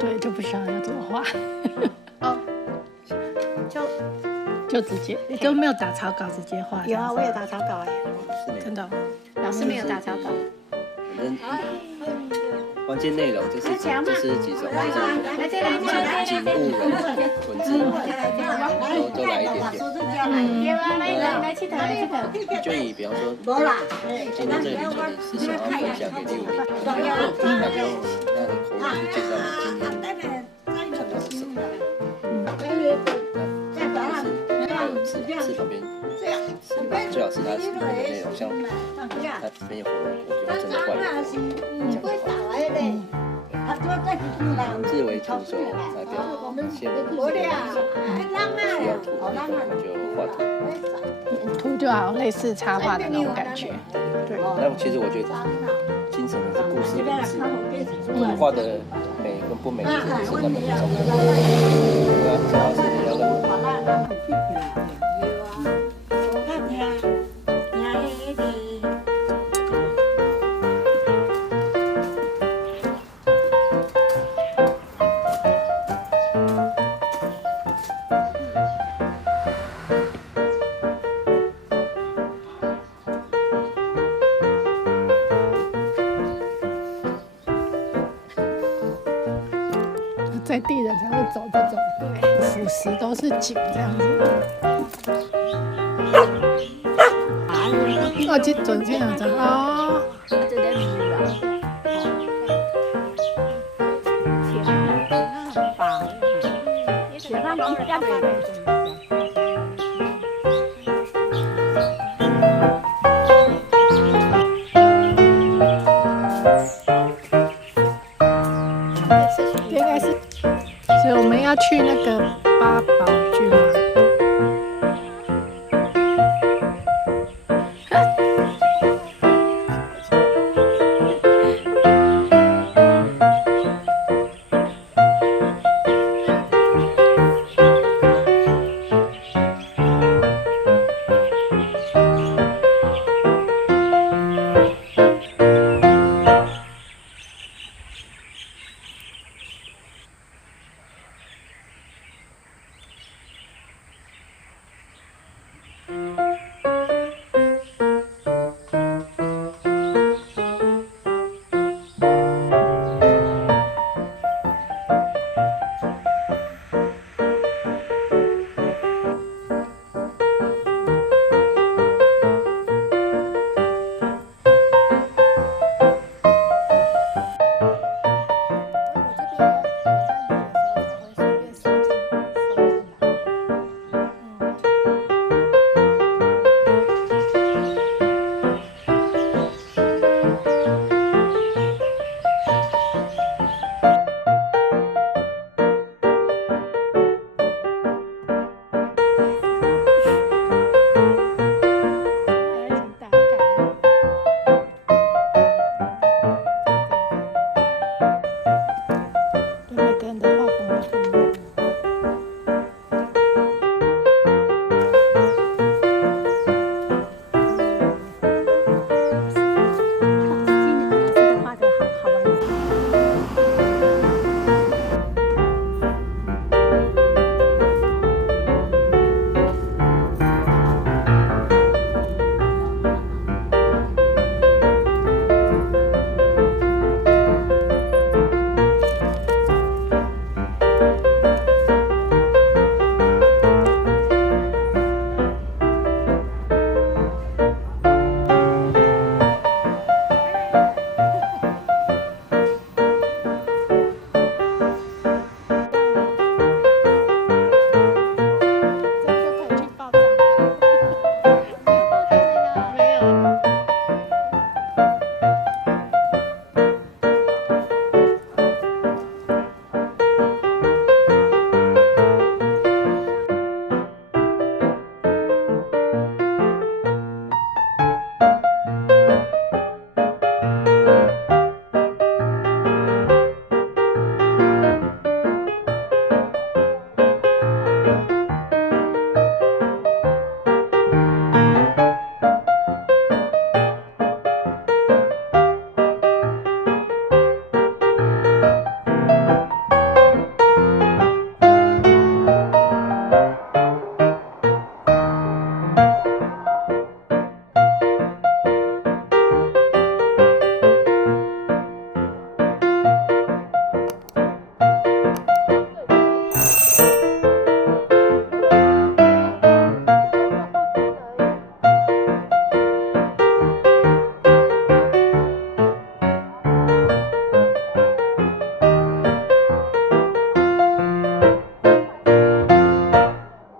对，就不晓得要怎么画。哦，就直接就没有打草稿，直接画。有啊，我有打草稿哎，真的哦。老师没有打草稿。关键内容就是几种，就是景物人、文字，都来一点点。就以比方说，今天这个旅程你是想要分享给6名，那就用那个口语去介绍你今天看到的是什么。是旁边，最好是他里面的内容，像他这边有火龙果，就真的坏了，讲的话。字为图手代表先需要图的地方就画图。图就好，类似插画的那种感觉。对。那其实我觉得精神的是故事文字，图画的美跟不美其实不是那么重要。对啊，主要是你要跟。在地人才会走这种，对，腐蚀都是景这样子。哦，这准确样子哦。应该是，所以我们要去那个八宝郡吗？